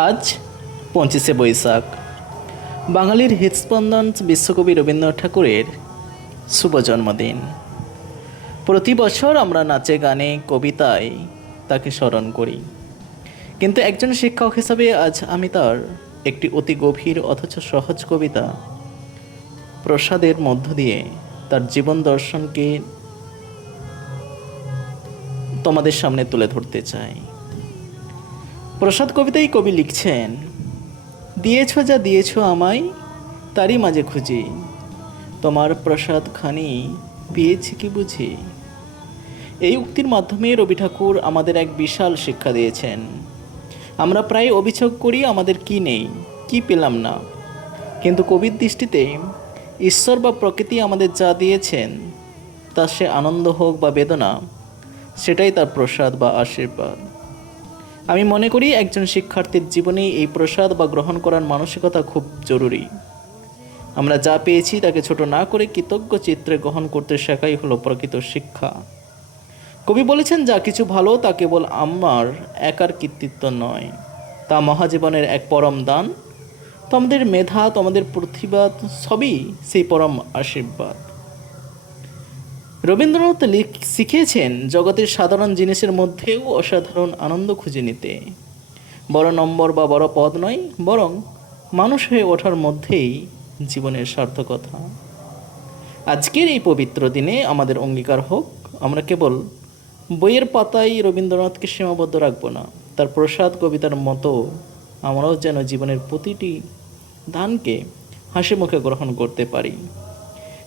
আজ 25শে বৈশাখ, বাঙালির হৃৎস্পন্দন বিশ্বকবি রবীন্দ্রনাথ ঠাকুরের শুভ জন্মদিন। প্রতি বছর আমরা নাচে গানে কবিতায় তাকে স্মরণ করি, কিন্তু একজন শিক্ষক হিসাবে আজ আমি তার একটি অতি গভীর অথচ সহজ কবিতা প্রসাদের মধ্য দিয়ে তার জীবন দর্শনকে তোমাদের সামনে তুলে ধরতে চাই। প্রসাদ কবিতায় কবি লিখছেন, দিয়েছ যা দিয়েছ আমায়, তারই মাঝে খুঁজি তোমার প্রসাদ খানি পেয়েছি কি বুঝি। এই উক্তির মাধ্যমে রবি ঠাকুর আমাদের এক বিশাল শিক্ষা দিয়েছেন। আমরা প্রায় অভিযোগ করি আমাদের কি নেই, কি পেলাম না, কিন্তু কবির দৃষ্টিতে ঈশ্বর বা প্রকৃতি আমাদের যা দিয়েছেন তা সে আনন্দ হোক বা বেদনা, সেটাই তার প্রসাদ বা আশীর্বাদ। আমি মনে করি একজন শিক্ষার্থীর জীবনে এই প্রসাদ বা গ্রহণ করার মানসিকতা খুব জরুরি। আমরা যা পেয়েছি তাকে ছোট না করে কৃতজ্ঞ চিত্রে গ্রহণ করতে শেখাই হলো প্রকৃত শিক্ষা। কবি বলেছেন, যা কিছু ভালো তা কেবল আমার একার কৃতিত্ব নয়, তা মহাজীবনের এক পরম দান। তোমাদের মেধা, তোমাদের প্রতিভা সবই সেই পরম আশীর্বাদ। রবীন্দ্রনাথ শিখিয়েছেন জগতের সাধারণ জিনিসের মধ্যেও অসাধারণ আনন্দ খুঁজে নিতে। বড় নম্বর বা বড় পদ নয়, বরং মানুষ হয়ে ওঠার মধ্যেই জীবনের সার্থকতা। আজকের এই পবিত্র দিনে আমাদের অঙ্গীকার হোক, আমরা কেবল বইয়ের পাতায় রবীন্দ্রনাথকে সীমাবদ্ধ রাখবো না, তার প্রসাদ কবিতার মতো আমরাও যেন জীবনের প্রতিটি দানকে হাসি মুখে গ্রহণ করতে পারি।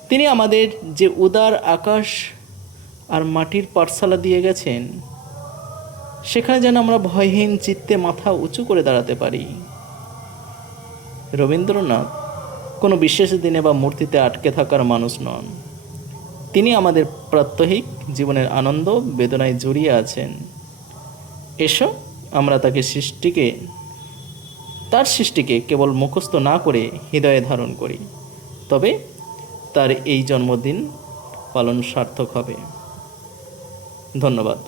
তিনি আমাদের যে উদার আকাশ আর মাটির পাঠশালা দিয়ে গেছেন, সেখানে যেন আমরা ভয়হীন চিত্তে মাথা উঁচু করে দাঁড়াতে পারি। রবীন্দ্রনাথ কোনো বিশেষ দিনে বা মূর্তিতে আটকে থাকার মানুষ নন। তিনি আমাদের প্রাত্যহিক জীবনের আনন্দ বেদনায় জড়িয়ে আছেন। এসো আমরা তার সৃষ্টিকে কেবল মুখস্থ না করে হৃদয়ে ধারণ করি, তবে তার এই জন্মদিন পালন সার্থক হবে। ধন্যবাদ।